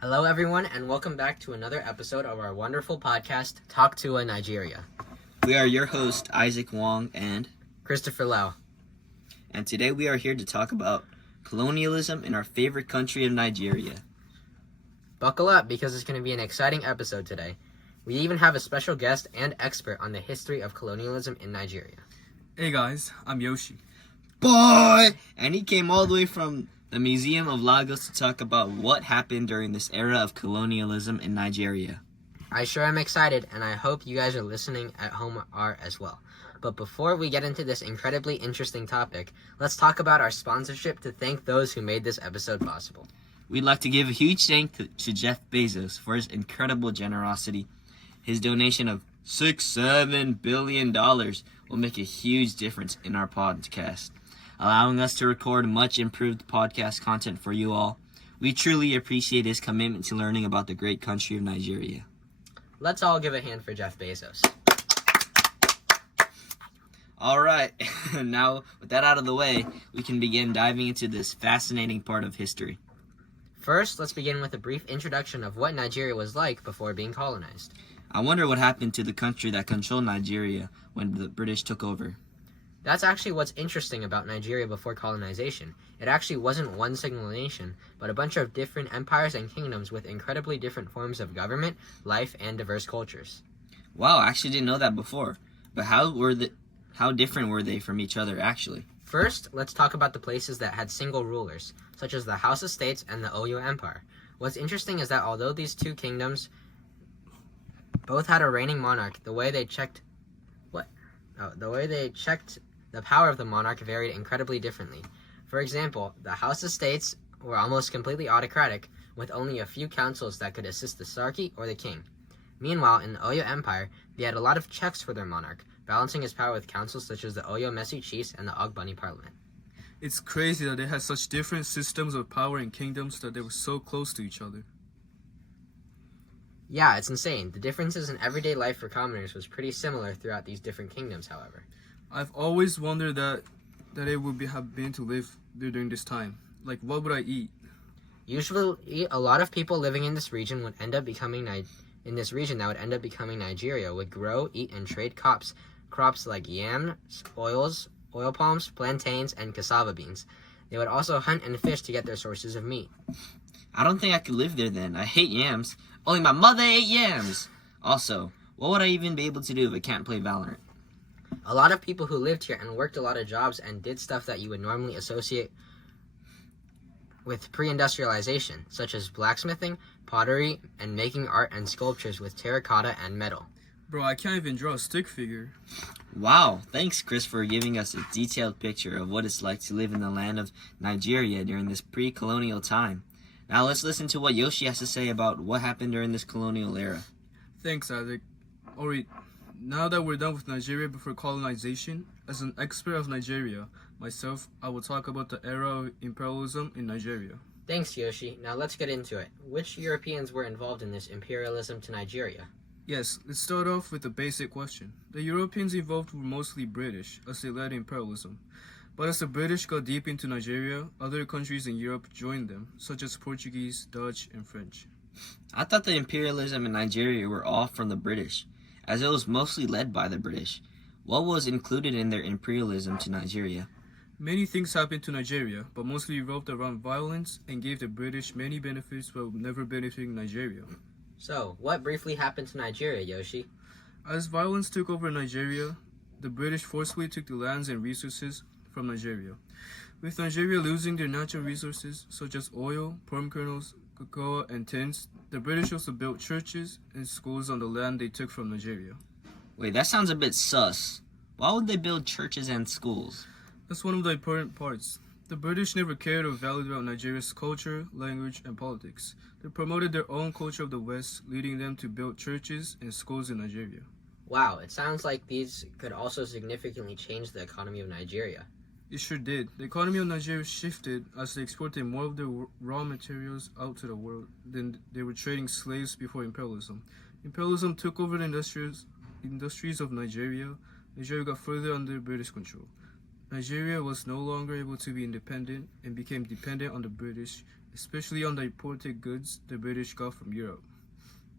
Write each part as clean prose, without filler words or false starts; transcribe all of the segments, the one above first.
Hello, everyone, and welcome back to another episode of our wonderful podcast, Talk to a Nigeria. We are your host, Isaac Wong, and Christopher Lau. And today we are here to talk about colonialism in our favorite country of Nigeria. Buckle up, because it's going to be an exciting episode today. We even have a special guest and expert on the history of colonialism in Nigeria. Hey guys, I'm Yoshi. Boy! And he came all the way from the Museum of Lagos to talk about what happened during this era of colonialism in Nigeria. I sure am excited, and I hope you guys are listening at home are as well. But before we get into this incredibly interesting topic, let's talk about our sponsorship to thank those who made this episode possible. We'd like to give a huge thank to Jeff Bezos for his incredible generosity. His donation of $7 billion will make a huge difference in our podcast, allowing us to record much improved podcast content for you all. We truly appreciate his commitment to learning about the great country of Nigeria. Let's all give a hand for Jeff Bezos. All right, now with that out of the way, we can begin diving into this fascinating part of history. First, let's begin with a brief introduction of what Nigeria was like before being colonized. I wonder what happened to the country that controlled Nigeria when the British took over. That's actually what's interesting about Nigeria before colonization. It actually wasn't one single nation, but a bunch of different empires and kingdoms with incredibly different forms of government, life, and diverse cultures. Wow, I actually didn't know that before. But how different were they from each other actually? First, let's talk about the places that had single rulers, such as the House of States and the Oyo Empire. What's interesting is that although these two kingdoms both had a reigning monarch, the way they checked the power of the monarch varied incredibly differently. For example, the House of States were almost completely autocratic, with only a few councils that could assist the Sarki or the king. Meanwhile, in the Oyo Empire, they had a lot of checks for their monarch, balancing his power with councils such as the Oyo Messi chiefs and the Ogbani Parliament. It's crazy that they had such different systems of power and kingdoms that they were so close to each other. Yeah, it's insane. The differences in everyday life for commoners was pretty similar throughout these different kingdoms, however. I've always wondered that it would have been to live during this time. Like, what would I eat? Usually, a lot of people living in this region would end up becoming Nigeria would grow, eat, and trade crops like yams, oil palms, plantains, and cassava beans. They would also hunt and fish to get their sources of meat. I don't think I could live there then. I hate yams. Only my mother ate yams. Also, what would I even be able to do if I can't play Valorant? A lot of people who lived here and worked a lot of jobs and did stuff that you would normally associate with pre-industrialization, such as blacksmithing, pottery, and making art and sculptures with terracotta and metal. Bro, I can't even draw a stick figure. Wow, thanks Chris for giving us a detailed picture of what it's like to live in the land of Nigeria during this pre-colonial time. Now let's listen to what Yoshi has to say about what happened during this colonial era. Thanks, Isaac. Alright, now that we're done with Nigeria before colonization, as an expert of Nigeria, myself, I will talk about the era of imperialism in Nigeria. Thanks, Yoshi. Now let's get into it. Which Europeans were involved in this imperialism to Nigeria? Yes, let's start off with a basic question. The Europeans involved were mostly British, as they led imperialism. But as the British got deep into Nigeria, other countries in Europe joined them, such as Portuguese, Dutch, and French. I thought the imperialism in Nigeria were all from the British, as it was mostly led by the British. What was included in their imperialism to Nigeria? Many things happened to Nigeria, but mostly revolved around violence and gave the British many benefits while never benefiting Nigeria. So, what briefly happened to Nigeria, Yoshi? As violence took over Nigeria, the British forcefully took the lands and resources from Nigeria. With Nigeria losing their natural resources, such as oil, palm kernels, cocoa, and tins, the British also built churches and schools on the land they took from Nigeria. Wait, that sounds a bit sus. Why would they build churches and schools? That's one of the important parts. The British never cared or valued about Nigeria's culture, language, and politics. They promoted their own culture of the West, leading them to build churches and schools in Nigeria. Wow, it sounds like these could also significantly change the economy of Nigeria. It sure did. The economy of Nigeria shifted as they exported more of their raw materials out to the world than they were trading slaves before imperialism. Imperialism took over the industries of Nigeria. Nigeria got further under British control. Nigeria was no longer able to be independent and became dependent on the British, especially on the imported goods the British got from Europe.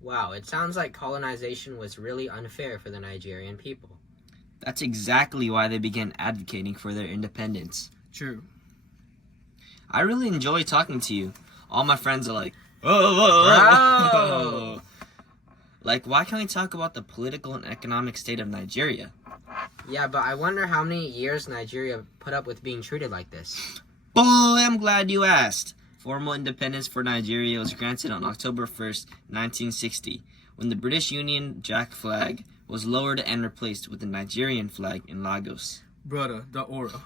Wow, it sounds like colonization was really unfair for the Nigerian people. That's exactly why they began advocating for their independence. True. I really enjoy talking to you. All my friends are like, oh. Like, why can't we talk about the political and economic state of Nigeria? Yeah, but I wonder how many years Nigeria put up with being treated like this. Boy, I'm glad you asked. Formal independence for Nigeria was granted on October 1st, 1960, when the British Union Jack flag was lowered and replaced with the Nigerian flag in Lagos. Brother, the aura.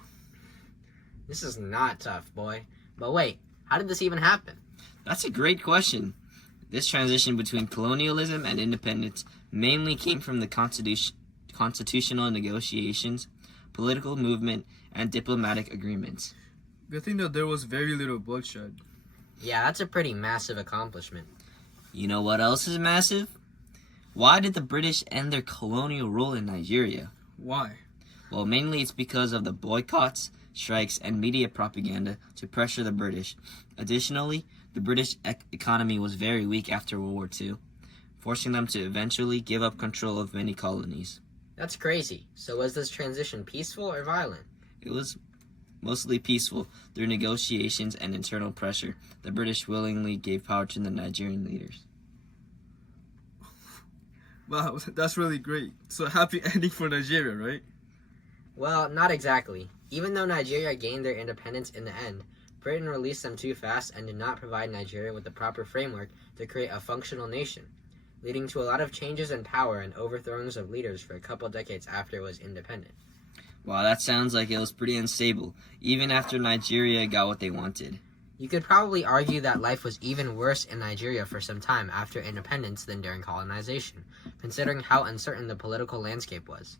This is not tough, boy. But wait, how did this even happen? That's a great question. This transition between colonialism and independence mainly came from the constitutional negotiations, political movement, and diplomatic agreements. Good thing that there was very little bloodshed. Yeah, that's a pretty massive accomplishment. You know what else is massive? Why did the British end their colonial rule in Nigeria? Why? Well, mainly it's because of the boycotts, strikes, and media propaganda to pressure the British. Additionally, the British economy was very weak after World War II, forcing them to eventually give up control of many colonies. That's crazy. So was this transition peaceful or violent? It was mostly peaceful. Through negotiations and internal pressure, the British willingly gave power to the Nigerian leaders. Wow, that's really great. So happy ending for Nigeria, right? Well, not exactly. Even though Nigeria gained their independence in the end, Britain released them too fast and did not provide Nigeria with the proper framework to create a functional nation, leading to a lot of changes in power and overthrows of leaders for a couple decades after it was independent. Wow, that sounds like it was pretty unstable, even after Nigeria got what they wanted. You could probably argue that life was even worse in Nigeria for some time after independence than during colonization, considering how uncertain the political landscape was.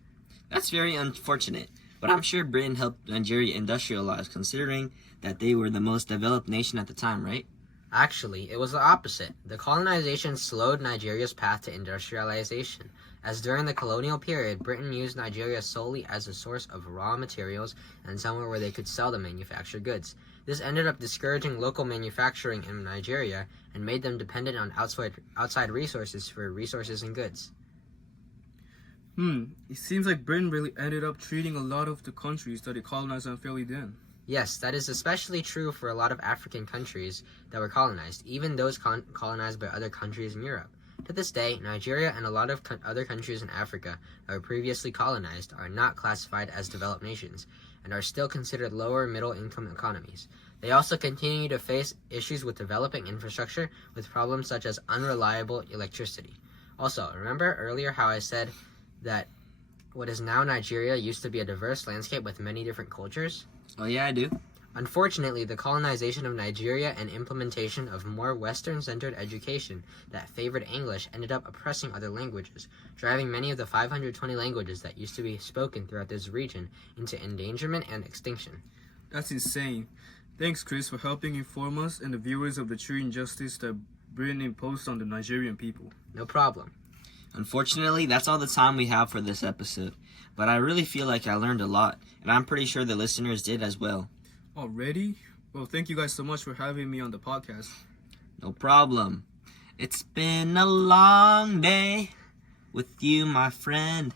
That's very unfortunate, but I'm sure Britain helped Nigeria industrialize, considering that they were the most developed nation at the time, right? Actually, it was the opposite. The colonization slowed Nigeria's path to industrialization, as during the colonial period, Britain used Nigeria solely as a source of raw materials and somewhere where they could sell the manufactured goods. This ended up discouraging local manufacturing in Nigeria and made them dependent on outside resources for resources and goods. It seems like Britain really ended up treating a lot of the countries that it colonized unfairly then. Yes, that is especially true for a lot of African countries that were colonized, even those colonized by other countries in Europe. To this day, Nigeria and a lot of other countries in Africa that were previously colonized are not classified as developed nations and are still considered lower middle-income economies. They also continue to face issues with developing infrastructure with problems such as unreliable electricity. Also, remember earlier how I said that what is now Nigeria used to be a diverse landscape with many different cultures? Oh yeah, I do. Unfortunately, the colonization of Nigeria and implementation of more Western-centered education that favored English ended up oppressing other languages, driving many of the 520 languages that used to be spoken throughout this region into endangerment and extinction. That's insane. Thanks, Chris, for helping inform us and the viewers of the true injustice that Britain imposed on the Nigerian people. No problem. Unfortunately, that's all the time we have for this episode, but I really feel like I learned a lot, and I'm pretty sure the listeners did as well. Already? Well, thank you guys so much for having me on the podcast. No problem. It's been a long day with you, my friend.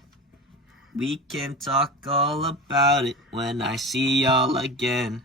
We can talk all about it when I see y'all again.